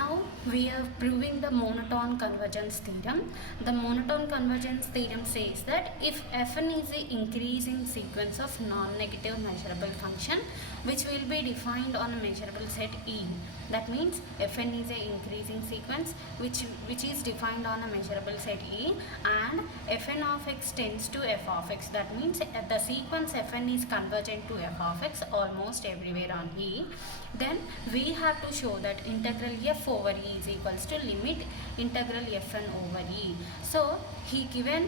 Now we are proving the monotone convergence theorem. The monotone convergence theorem says that if fn is an increasing sequence of non-negative measurable function which will be defined on a measurable set E. That means fn is an increasing sequence which is defined on a measurable set E, and fn of x tends to f of x. That means the sequence fn is convergent to f of x almost everywhere on E. Then we have to show that integral f over E is equals to limit integral fn over E. So he given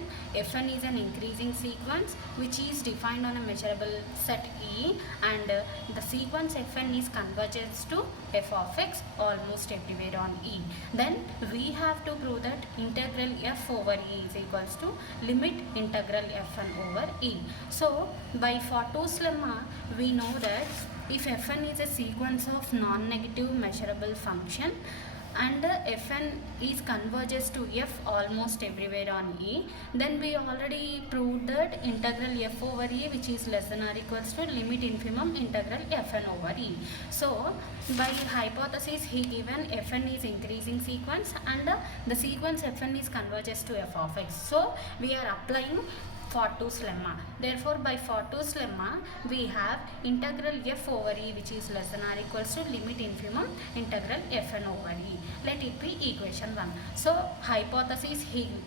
fn is an increasing sequence which is defined on a measurable set E, and the sequence fn is convergence to f of x almost everywhere on E. Then we have to prove that integral f over E is equals to limit integral fn over E. So by fatous lemma we know that if fn is a sequence of non-negative measurable function and fn is converges to f almost everywhere on E, then we already proved that integral f over E which is less than or equals to limit infimum integral fn over E. So by hypothesis he given fn is increasing sequence and the sequence fn is converges to f of x. So we are applying fatous lemma. Therefore by fatous lemma we have integral f over E which is less than or equals to limit infimum integral fn over E. Let it be equation 1. So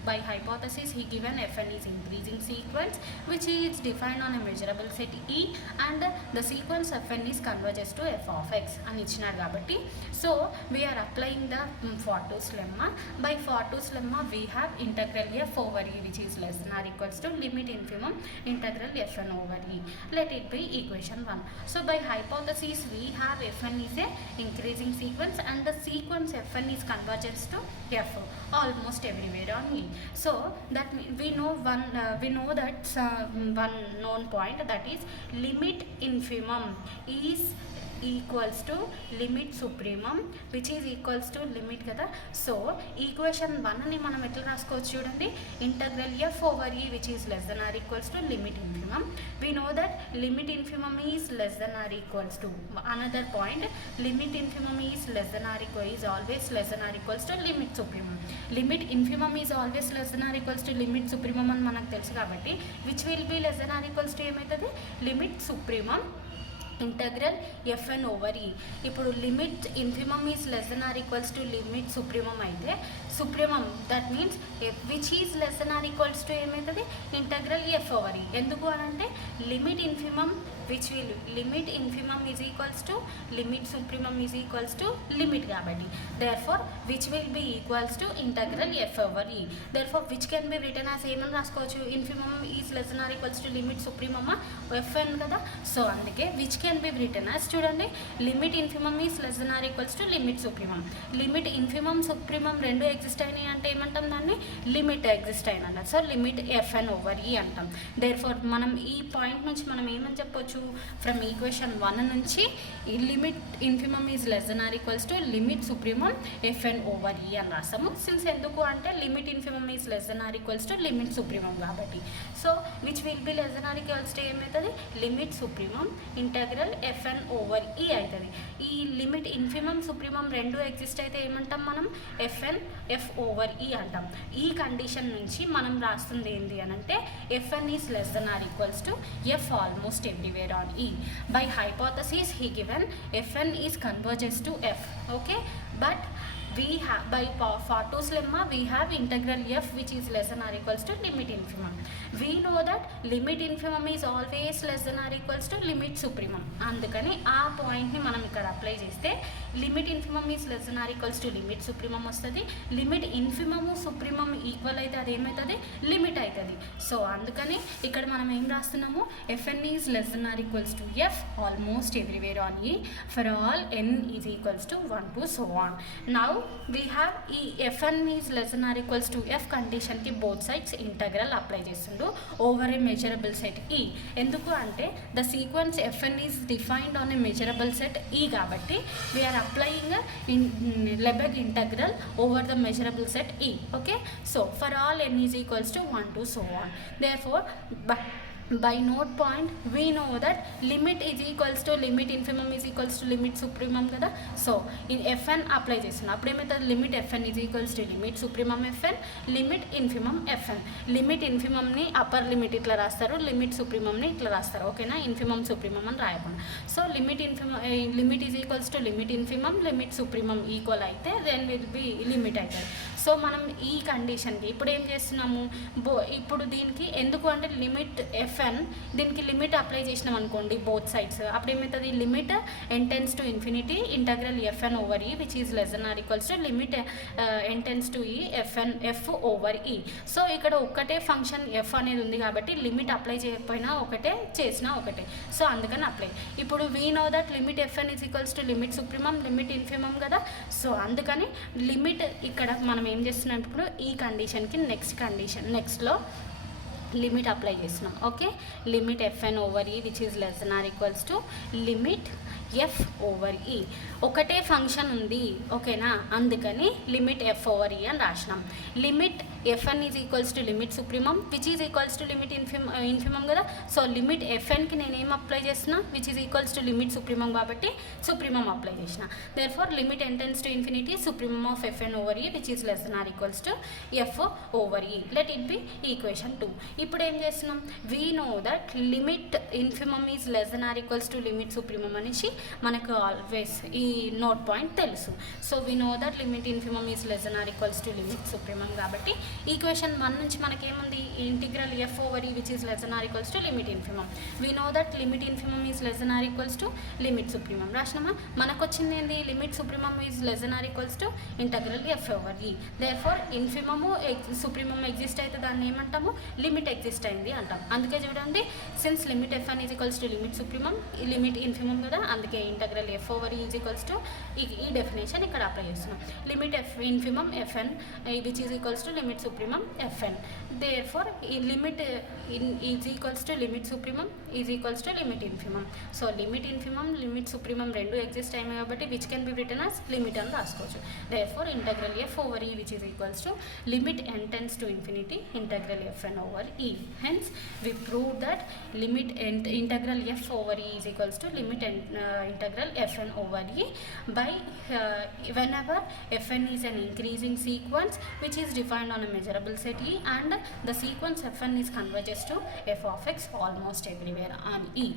by hypothesis he given fn is increasing sequence which is defined on a measurable set E, and the sequence fn is converges to f of x అని ఇచ్చినాడు కాబట్టి, so we are applying the fatous lemma. By fatous lemma we have integral f over E which is less than or equals to limit infimum integral fn over E. Let it be equation 1. So by hypothesis we have fn is a increasing sequence and the sequence fn is convergence to f almost everywhere on E. So that we know that one known point, that is limit infimum is equals to limit supremum which is equals to limit కదా. So equation 1 ని మనం ఎట్లా రాసుకోవచ్చు చూడండి, integral f over E which is less than or equals to limit infimum. We know that limit infimum is less than or equals to another point, limit infimum is less than or equal is always less than or equals to limit supremum. Limit infimum is always less than or equals to limit supremum అని మనకు తెలుసు కాబట్టి which will be less than or equals to ఏమవుతుంది, limit supremum integral fn over E. ఇప్పుడు limit infimum is less than or equals to limit supremum అయితే supremum that means which is less than or equals to ఏమవుతుంది, integral f over E. ఎందుకు అని అంటే లిమిట్ ఇన్ఫిమమ్ which will limit infimum is equals to limit supremum is equals to limit కాబట్టి, therefore which will be equals to integral f over E. Therefore which can be written as ఏమని రాసుకోవచ్చు, infimum is less than or equals to limit supremum fn కదా. సో అందుకే which can be written as చూడండి, limit infimum is less than or equals to limit supremum. Limit infimum supremum రెండు ఎగ్జిస్ట్ అయినాయి అంటే ఏమంటాం, దాన్ని లిమిట్ ఎగ్జిస్ట్ అయినా, so limit fn over E అంటాం. దేర్ఫోర్ మనం ఈ పాయింట్ నుంచి మనం ఏమని చెప్పొచ్చు, ఫ్రమ్ ఈక్వేషన్ 1 నుంచి limit infimum is less than or equals to limit supremum fn over E అని రాస్తాము. సిన్స్ ఎందుకు అంటే limit infimum is less than or equals to limit supremum కాబట్టి, so which will be less than or equals to ఏమవుతుంది, limit supremum integral fn over E అవుతుంది. ఈ limit infimum supremum రెండు exist అయితే ఏమంటాం మనం, fn f ఓవర్ E అంటాం. ఈ కండిషన్ నుంచి మనం రాస్తుంది ఏంటి అని అంటే fn is less than or equals to f almost everywhere on E. By hypothesis he given fn is converges to f, okay, but we have by fatous lemma we have integral f which is less than or equals to limit infimum. We know that limit infimum is always less than or equals to limit supremum. అందుకని ఆ పాయింట్ని మనం ఇక్కడ apply చేస్తే limit infimum is less than or equals to limit supremum వస్తుంది. Limit infimum supremum equal అయితే అది ఏమవుతుంది, లిమిట్ అవుతుంది. సో అందుకని ఇక్కడ మనం ఏం రాస్తున్నాము, fn is less than or equals to f almost everywhere on E for all n is equals to 1 to so on. Now we have ఈ fn is less than or equals to f కండిషన్కి both sides integral apply చేస్తుండు over a measurable set E. ఎందుకు అంటే the sequence fn is defined on a measurable set E కాబట్టి we are applying Lebesgue integral over the measurable set E. Okay, so for all n is equals to 1 to so on. Therefore by node point we know that limit is equals to limit infimum is equals to limit supremum కదా. So in fn apply చేస్తున్నాం, అప్పుడు ఏమవుతుంది, limit fn is equals to limit supremum fn limit infimum fn. Limit ఇన్ఫిమమ్ని upper limit ఇట్లా రాస్తారు, లిమిట్ సుప్రీమంని ఇట్లా రాస్తారు, ఓకేనా. ఇన్ఫిమమ్ సుప్రీమం అని రాయకుండా. So limit is equals to limit infimum limit supremum equal అయితే దెన్ విల్ బి లిమిట్ అవుతుంది. సో మనం ఈ కండిషన్కి ఇప్పుడు ఏం చేస్తున్నాము, ఇప్పుడు దీనికి ఎందుకు అంటే లిమిట్ ఎఫ్ఎన్ దీనికి లిమిట్ అప్లై చేసినాం అనుకోండి బోత్ సైడ్స్, అప్పుడు ఏమవుతుంది, limit n tends to infinity integral fn over E which is less than or equals to limit n tends to E f over E. So ఇక్కడ ఒక్కటే function F అనేది ఉంది కాబట్టి limit apply చేయకపోయినా ఒకటే, చేసినా ఒకటే. సో అందుకని అప్లై. ఇప్పుడు we know that limit FN is equals to limit supremum limit infimum కదా. సో అందుకని లిమిట్ ఇక్కడ మనం ఏం చేస్తున్నాం, ఇప్పుడు ఈ కండిషన్కి నెక్స్ట్లో లిమిట్ అప్లై చేస్తున్నాం, okay. Limit f n over E which is less than or equals to limit f over E. ఒకటే ఫంక్షన్ ఉంది, ఓకేనా, అందుకని లిమిట్ ఎఫ్ ఓవర్ ఈ అని రాసినాం. Limit FN is equals to limit supremum which is equals to limit infimum కదా. So limit ఎఫ్ఎన్కి నేను ఏం అప్లై చేస్తున్నా, which is equals to limit supremum కాబట్టి సుప్రీమం అప్లై చేసిన. Therefore limit n tends to infinity supremum of fn over E which is less than or equals to f over E. Let it be equation 2. ఇప్పుడు ఏం చేస్తున్నాం, we know that limit infimum is less than or equals to limit supremum అనేసి మనకు always ఈ note point తెలుసు. So we know that limit infimum is less than or equals to limit supremum కాబట్టి equation 1 నుంచి మనకేముంది, integral f over E which is less than or equals to limit infimum. We know that limit infimum is less than or equals to limit supremum రాసినామా. మనకు వచ్చింది ఏంది, limit supremum is less than or equals to integral f over E. Therefore infimum supremum exist అయితే దాన్ని ఏమంటాము, limit exist అయింది అంటాం. అందుకే చూడండి, since limit FN is equals to limit supremum limit infimum కదా, అందుకే integral f over is equals to ఈ డెఫినేషన్ ఇక్కడ అప్లై చేస్తున్నాం. Limit f infimum f n which is equals to limit supremum fn. Therefore limit is equals to limit supremum is equals to limit infimum. So limit infimum limit supremum rendu exist time kabatti which can be written as limit అని రాసుకోవచ్చు. Therefore integral f over e which is equals to limit n tends to infinity integral fn over e. Hence we proved that limit integral f over e is equals to limit integral fn over e by whenever fn is an increasing sequence which is defined on a measurable set E and the sequence fn is converges to f of x almost everywhere on E.